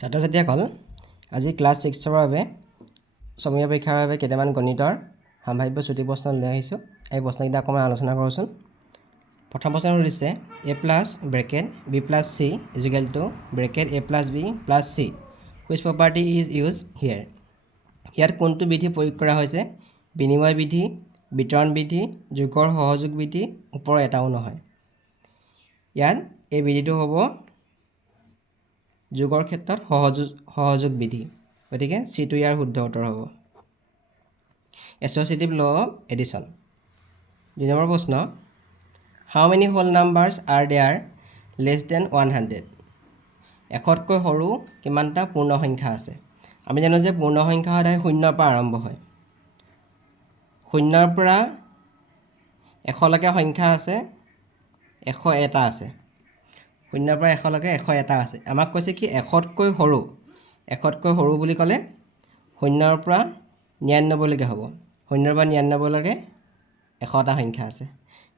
ছাত্ৰ ছাত্ৰীসকল আজি ক্লাছ 6ৰ বাবে সমীয়া পৰীক্ষাৰ বাবে কেইটামান গণিতৰ সাম্ভাব্য চুটি প্ৰশ্ন লৈ আহিছোঁ। এই প্ৰশ্নকেইটা অকণমান আলোচনা কৰোঁচোন। প্ৰথম প্ৰশ্ন সুধিছে a plus bracket b plus c equal to bracket a plus b plus c which property is use here. ইয়াত কোনটো বিধি প্ৰয়োগ কৰা হৈছে? বিনিময় বিধি, বিতৰণ বিধি, যোগৰ সহযোগ বিধি, ওপৰৰ এটাও নহয়। ইয়াত এই বিধিটো হ'ব যোগৰ ক্ষেত্ৰত সহযোগ বিধি, গতিকে চিটো ইয়াৰ শুদ্ধ উত্তৰ হ'ব। Associative law of addition. 2 number প্ৰশ্ন, how many whole numbers are there less than 100? এশতকৈ সৰু কিমানটা পূৰ্ণ সংখ্যা আছে? আমি জানো যে পূৰ্ণ সংখ্যা সদায় শূন্যৰ পৰা আৰম্ভ হয়। শূন্যৰ পৰা 100লৈকে সংখ্যা আছে 101টা আছে। শূন্যৰ পৰা 100লৈকে 101টা আছে। আমাক কৈছে কি এশতকৈ সৰু বুলি ক'লে শূন্যৰ পৰা 99লৈকে হ'ব। শূন্যৰ পৰা 99লৈকে 100টা সংখ্যা আছে।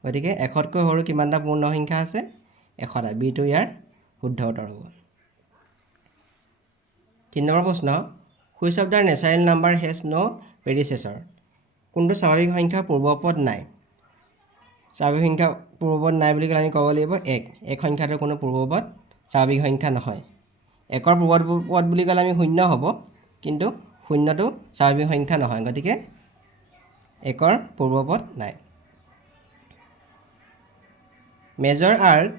গতিকে এশতকৈ সৰু কিমানটা পূৰ্ণ সংখ্যা আছে? 100টা। বিটো ইয়াৰ শুদ্ধ উত্তৰ হ'ব। 3 নম্বৰ প্ৰশ্ন, which of the natural number has no' predecessor? কোনটো স্বাভাৱিক সংখ্যাৰ পূৰ্বপদ নাই? স্বাভাৱিক সংখ্যা পূৰ্বপদ নাই বুলি ক'লে আমি ক'ব লাগিব 1। এক সংখ্যাটোৰ কোনো পূৰ্বপদ স্বাভাৱিক সংখ্যা নহয়। 1ৰ পূৰ্বপদ বুলি ক'লে আমি 0 হ'ব, কিন্তু 0টো স্বাভাৱিক সংখ্যা নহয়, গতিকে 1ৰ পূৰ্বপদ নাই। Major arc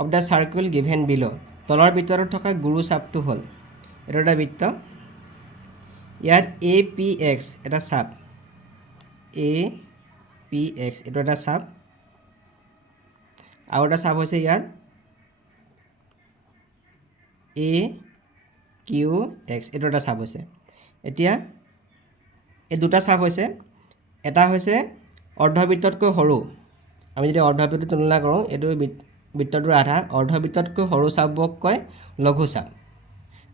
of the circle given below'. তলৰ বৃত্তটোত থকা গুৰু চাপটো হ'ল, এইটো এটা বৃত্ত। ইয়াত APX এটা চাপ, APX এইটো এটা চাপ, আৰু এটা চাপ হৈছে ইয়াত AQX এইটো এটা চাপ হৈছে। এতিয়া এই দুটা চাপ হৈছে, এটা হৈছে অৰ্ধবৃত্ততকৈ সৰু। আমি যদি অৰ্ধবৃত্তটো তুলনা কৰোঁ, এইটো বৃত্তটোৰ আধা। অৰ্ধবৃত্ততকৈ সৰু চাপবোৰক কয় লঘু চাপ,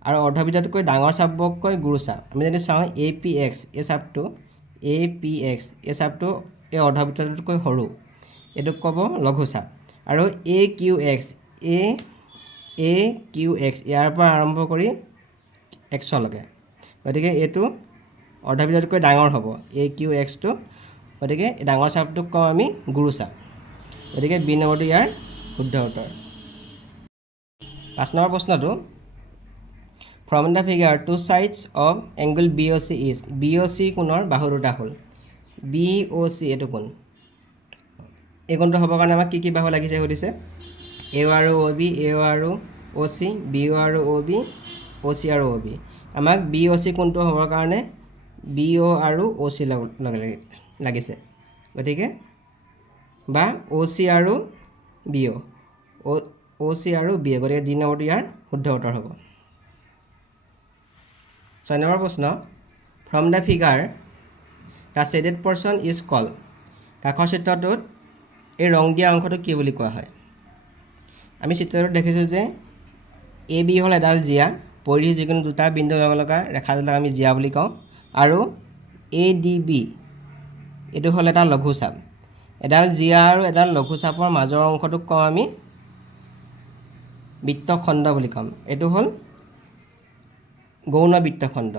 আৰু অৰ্ধবৃত্ততকৈ ডাঙৰ চাপবোৰক কয় গুৰু চাপ। আমি যদি চাওঁ APX এই চাপটো এই অৰ্ধবৃত্তটোতকৈ সৰু, এইটোক ক'ব লঘু চাপ। আৰু AQX ইয়াৰ পৰা আৰম্ভ কৰি Xলৈকে, গতিকে এইটো অৰ্ধবৃত্ততকৈ ডাঙৰ হ'ব AQXটো, গতিকে ডাঙৰ চাপটোক কওঁ আমি গুৰু চাপ। গতিকে বি নম্বৰটো ইয়াৰ শুদ্ধ উত্তৰ। 5 নম্বৰ প্ৰশ্নটো, from the figure two sides of angle BOC is. BOC কোণৰ বাহু দুটা হ'ল। BOC এইটো কোণ, এই কোণটো হ'বৰ কাৰণে আমাক কি বাহু লাগিছে সুধিছে। AO আৰু OB, AO আৰু OC, BO আৰু OB, OC আৰু OB। আমাক BOC কোণটো হ'বৰ কাৰণে BO আৰু OC লাগিছে, গতিকে বা OC আৰু BO, OC আৰু BO, গতিকে ডি নম্বৰটো ইয়াৰ শুদ্ধ উত্তৰ হ'ব। 6 নম্বৰ প্ৰশ্ন, from the figure the shaded portion is called. কাষৰ চিত্ৰটোত এই ৰং দিয়া অংশটো কি বুলি কোৱা হয়? আমি চিত্ৰটোত দেখিছোঁ যে AB হ'ল এডাল জিয়া, পৰিধি যিকোনো দুটা বিন্দু লগা ৰেখাডালক আমি জিয়া বুলি কওঁ, আৰু ADB এইটো হ'ল এটা লঘু চাপ। এডাল জিয়া আৰু এডাল লঘু চাপৰ মাজৰ অংশটোক কওঁ আমি বৃত্তখণ্ড বুলি ক'ম। এইটো হ'ল গৌণ বৃত্তখণ্ড,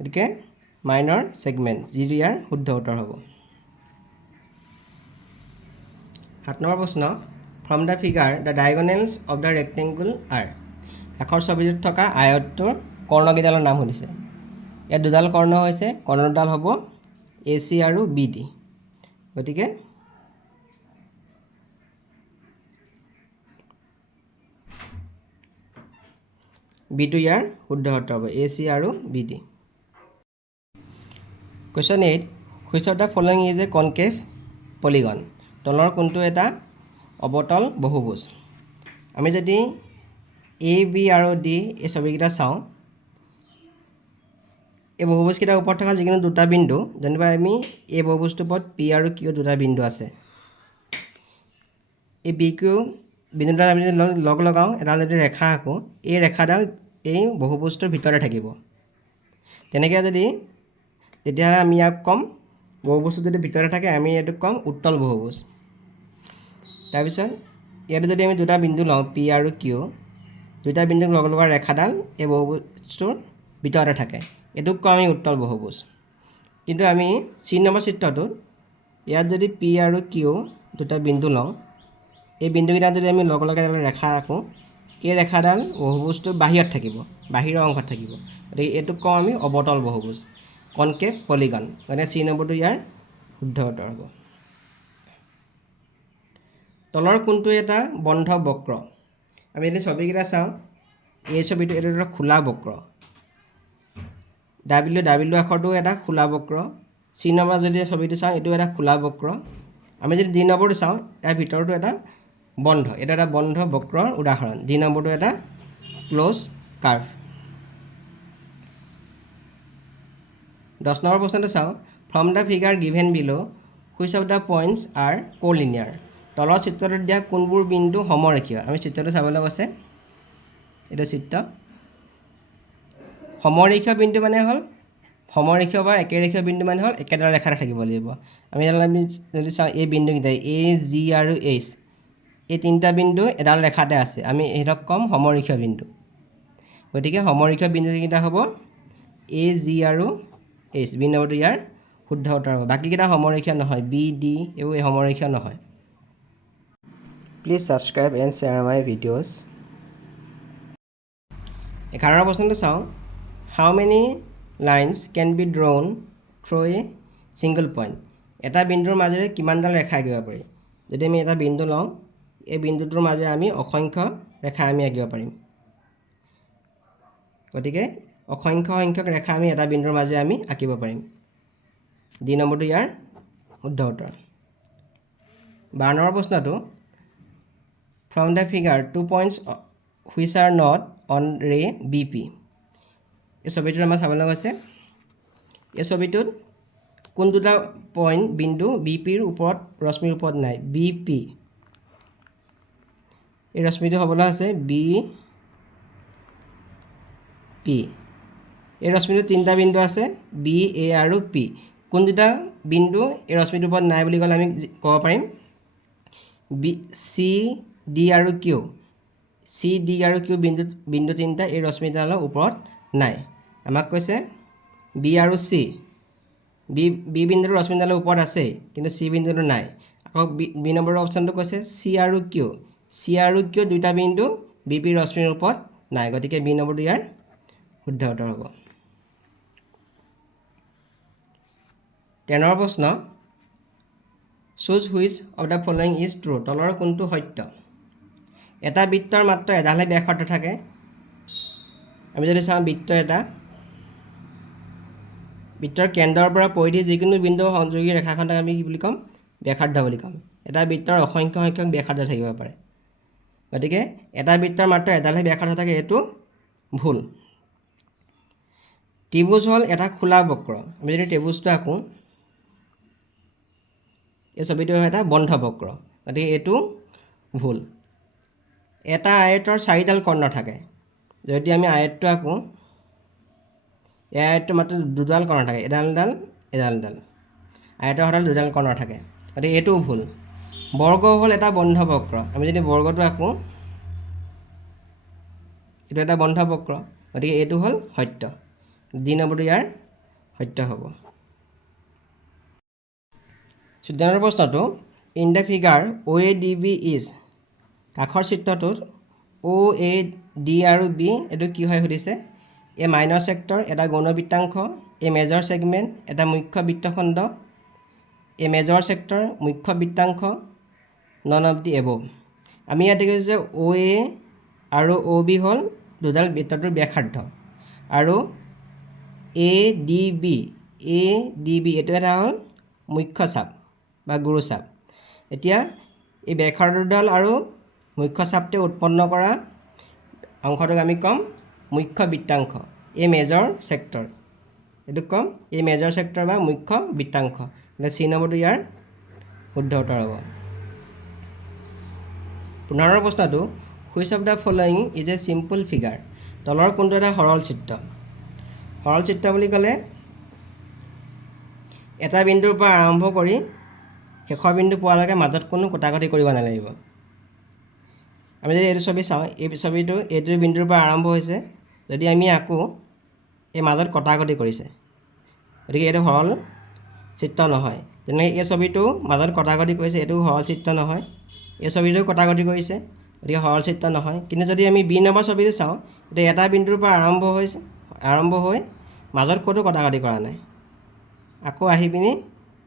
গতিকে মাইনৰ ছেগমেণ্ট, যিটো ইয়াৰ শুদ্ধ উত্তৰ হ'ব। 7 নম্বৰ প্ৰশ্ন, from the figure the diagonals of the rectangle are. কাষৰ ছবিটোত থকা আয়তটোৰ কৰ্ণকেইডালৰ নাম সুধিছে। ইয়াত দুডাল কৰ্ণ হৈছে, কৰ্ণ দুডাল হ'ব AC আৰু BD, গতিকে বিটো ইয়াৰ শুদ্ধ উত্তৰ হ'ব, AC আৰু BD। Question 8, which of the following is a concave polygon. তলৰ কোনটো এটা অৱতল বহুভুজ? আমি যদি AB আৰু D এই ছবিকেইটা চাওঁ, এই বহুভুজকেইটাৰ ওপৰত থকা যিকোনো দুটা বিন্দু, যেনিবা আমি এই বহুভুজটোৰ ওপৰত P আৰু Q দুটা বিন্দু আছে। এই PQ বিন্দু দুটা আমি যদি লগ লগাওঁ, এডাল যদি ৰেখা আঁকোঁ, এই ৰেখাডাল এই বহুভুজটোৰ ভিতৰতে থাকিব। তেতিয়াহ'লে আমি ইয়াক ক'ম, বহুভুজটো যদি ভিতৰতে থাকে আমি এইটোক ক'ম উত্তল বহুভুজ। তাৰপিছত ইয়াতে যদি আমি দুটা বিন্দু লওঁ P আৰু Q, দুইটা বিন্দুক লগ লগোৱা ৰেখাডাল এই বহুভুজটোৰ ভিতৰতে থাকে এইটোক কওঁ আমি উত্তল বহুভুজ কিন্তু আমি 3 নম্বৰ চিত্ৰটোত ইয়াত যদি পি আৰু কিউ দুটা বিন্দু লওঁ এই বিন্দুকেইটা যদি আমি লগ লগাই ৰেখা আঁকো এই ৰেখাডাল বহুভুজটোৰ বাহিৰত থাকিব বাহিৰৰ অংশত থাকিব গতিকে এইটোক কওঁ আমি অৱতল বহুভুজ কনকেভ পলিগন মানে 3 নম্বৰটো ইয়াৰ শুদ্ধ উত্তৰ হ'ব তলৰ কোনটো এটা বন্ধ বক্ৰ আমি যদি ছবিকেইটা চাওঁ এই ছবিটো এইটো এটা খোলা বক্ৰ ডাব্লিউ আখৰটো এটা খোলা বক্ৰ চি নম্বৰ যদি ছবিটো চাওঁ এইটো এটা খোলা বক্ৰ আমি যদি ডি নম্বৰটো চাওঁ ইয়াৰ ভিতৰতো এটা বন্ধ এটা এটা বন্ধ বক্ৰৰ উদাহৰণ ডি নম্বৰটো এটা ক্লোজ কাৰ্ভ 10 নম্বৰ প্ৰশ্নটো চাওঁ from the figure given below which of the points are collinear তলৰ চিত্ৰটোত দিয়া কোনবোৰ বিন্দু সমৰেখীয় আমি চিত্ৰটো চাবলৈ কৈছে এইটো চিত্ৰ সমৰেখীয় বিন্দু মানে হ'ল সমৰেখীয় বা একেৰেখীয় বিন্দু মানে হ'ল একেডাল ৰেখাতে থাকিব লাগিব আমি যদি চাওঁ এই বিন্দুকেইটা এ জি আৰু এইচ এই তিনিটা বিন্দু এডাল ৰেখাতে আছে আমি এইটোক ক'ম সমৰেখীয় বিন্দু গতিকে সমৰেখীয় বিন্দুকেইটা হ'ব এ জি আৰু এইচ বি নম্বৰটো ইয়াৰ শুদ্ধ উত্তৰ হ'ব বাকীকেইটা সমৰেখীয় নহয় বি ডি এইবোৰ সমৰেখীয় নহয় please subscribe and share my videos 11 প্ৰশ্নটো চাওঁ how many lines can be drawn through a single point এটা বিন্দুৰ মাজেৰে কিমানডাল ৰেখা আঁকিব পাৰি যদি আমি এটা বিন্দু লওঁ এই বিন্দুটোৰ মাজেৰে আমি অসংখ্য ৰেখা আমি আঁকিব পাৰিম গতিকে অসংখ্য সংখ্যক ৰেখা আমি এটা বিন্দুৰ মাজেৰে আমি আঁকিব পাৰিম ডি নম্বৰটো ইয়াৰ শুদ্ধ উত্তৰ 12 নম্বৰ প্ৰশ্নটো from the figure 2 points which are not on ৰে বি পি এই ছবিটোত আমাৰ চাবলৈ গৈছে এই ছবিটোত কোন দুটা পইণ্ট বিন্দু বি পিৰ ওপৰত ৰশ্মিৰ ওপৰত নাই বি পি এই ৰশ্মিটো হ'বলৈ আছে বি পি এই ৰশ্মিটোত তিনিটা বিন্দু আছে বি এ আৰু পি কোন দুটা বিন্দু এই ৰশ্মিটোৰ ওপৰত নাই বুলি ক'লে আমি ক'ব পাৰিম বি চি ডি আৰু কিউ চি ডি আৰু কিউ বিন্দু তিনিটা এই ৰশ্মিডালৰ ওপৰত নাই আমাক কৈছে বি আৰু চি বি বিন্দুটো ৰশ্মিডালৰ ওপৰত আছেই কিন্তু চি বিন্দুটো নাই আকৌ বি নম্বৰৰ অপশ্যনটো কৈছে চি আৰু কিউ দুটা বিন্দু বি পি ৰশ্মিৰ ওপৰত নাই গতিকে বি নম্বৰটো ইয়াৰ শুদ্ধ উত্তৰ হ'ব 10 প্ৰশ্ন choose which of the following is true তলৰ কোনটো সত্য এটা বৃত্তৰ মাত্ৰ এডালহে ব্যাসাৰ্ধ থাকে আমি যদি চাওঁ বৃত্তৰ কেন্দ্ৰৰ পৰা পৰিধি যিকোনো বিন্দু সংযোগী ৰেখাখনক আমি কি বুলি ক'ম ব্যাসাৰ্ধ বুলি ক'ম এটা বৃত্তৰ অসংখ্য সংখ্যক ব্যাসাৰ্ধ থাকিব পাৰে গতিকে এটা বৃত্তৰ মাত্ৰ এডালহে ব্যাসাৰ্ধ থাকে এইটো ভুল ত্ৰিভুজ হ'ল এটা খোলা বক্ৰ আমি যদি ত্ৰিভুজটো আঁকো এই ছবিটো এটা বন্ধ বক্ৰ গতিকে এইটো ভুল এটা আয়তৰ 4ডাল কৰ্ণ থাকে যদি আমি আয়তটো আঁকো এই আয়তটো মাত্ৰ দুডাল কৰ্ণ থাকে এডাল আয়তৰ সদায় দুডাল কৰ্ণ থাকে গতিকে এইটোও ভুল বৰ্গ হ'ল এটা বন্ধ বক্ৰ আমি যদি বৰ্গটো আঁকো এইটো এটা বন্ধ বক্ৰ গতিকে এইটো হ'ল সত্য ডি নম্বৰটো ইয়াৰ সত্য হ'ব 14 প্ৰশ্নটো in the figure O' A D B is কাষৰ চিত্ৰটোত অ' এ ডি আৰু বি এইটো কি হয় সুধিছে এ মাইনৰ ছেক্টৰ এটা গৌণ বৃত্তাংশ এ মেজৰ ছেগমেণ্ট এটা মুখ্য বৃত্তখণ্ড এ মেজৰ ছেক্টৰ মুখ্য বৃত্তাংশ নন অফ দি এবভ আমি ইয়াত দেখিছোঁ যে অ' এ আৰু অ' বি হ'ল দুডাল বৃত্তটোৰ ব্যাসাৰ্ধ আৰু এ ডি বি এইটো এটা হ'ল মুখ্য চাপ বা গুৰুচাপ এতিয়া এই ব্যাসাৰ্ধডাল আৰু মুখ্য চাপটোৱে উৎপন্ন কৰা অংশটোক আমি ক'ম মুখ্য বৃত্তাংশ এই মেজৰ ছেক্টৰ এইটোক ক'ম এই মেজৰ ছেক্টৰ বা মুখ্য বৃত্তাংশ মানে চি নম্বৰটো ইয়াৰ শুদ্ধ উত্তৰ হ'ব 15 প্ৰশ্নটো which of the following is a simple figure তলৰ কোনটো এটা সৰল চিত্ৰ বুলি ক'লে এটা বিন্দুৰ পৰা আৰম্ভ কৰি শেষৰ বিন্দু পোৱালৈকে মাজত কোনো কটাকটি কৰিব নালাগিব আমি যদি এইটো ছবি চাওঁ, এই ছবিটো এইটো বিন্দুৰ পৰা আৰম্ভ হৈছে, যদি আমি আকৌ এই মাজত কটাকটি কৰিছে, গতিকে এইটো সৰল চিত্ৰ নহয়। যেনেকৈ এই ছবিটো মাজত কটাকটি কৰিছে, এইটো সৰল চিত্ৰ নহয়। এই ছবিটো কটাকটি কৰিছে, গতিকে সৰল চিত্ৰ নহয়। কিন্তু যদি আমি বি নম্বৰ ছবিটো চাওঁ, এতিয়া এটা বিন্দুৰ পৰা আৰম্ভ হৈ মাজত ক'তো কটাকটি কৰা নাই, আকৌ আহি পিনি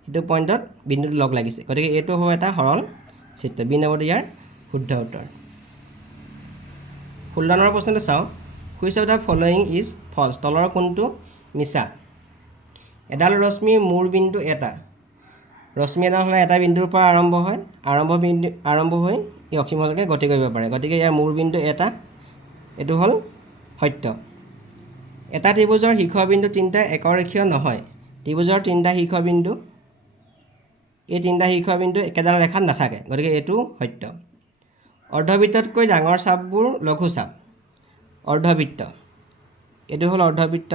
সেইটো পইণ্টত বিন্দুটো লগ লাগিছে, গতিকে এইটো হ'ব এটা সৰল চিত্ৰ। বি নম্বৰটো ইয়াৰ শুদ্ধ উত্তৰ। 16 নম্বৰ প্ৰশ্নটো চাওঁ। Which of the following is false? তলৰ কোনটো মিছা? এডাল ৰশ্মিৰ মূৰ বিন্দু এটা। ৰশ্মি এডাল হ'লে এটা বিন্দুৰ পৰা আৰম্ভ হৈ এই অসীমলৈকে গতি কৰিব পাৰে, গতিকে ইয়াৰ মূৰ বিন্দু এটা, এইটো হ'ল সত্য। এটা ত্ৰিভুজৰ শীৰ্ষবিন্দু তিনিটা একৰেখীয় নহয়। ত্ৰিভুজৰ তিনিটা শীৰ্ষবিন্দু, এই তিনিটা শীৰ্ষবিন্দু একেডাল ৰেখাত নাথাকে, গতিকে এইটো সত্য। অৰ্ধবৃত্ততকৈ ডাঙৰ চাপবোৰ লঘু চাপ। অৰ্ধবৃত্ত, এইটো হ'ল অৰ্ধবৃত্ত।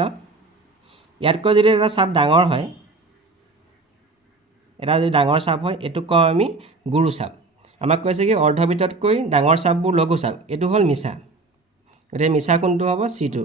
ইয়াতকৈ যদি এটা চাপ ডাঙৰ হয়, এটা যদি ডাঙৰ চাপ হয়, এইটোক কওঁ আমি গুৰু চাপ। আমাক কৈছে কি অৰ্ধবৃত্ততকৈ ডাঙৰ চাপবোৰ লঘু চাপ, এইটো হ'ল মিছা। গতিকে মিছা কোনটো হ'ব? চিটো।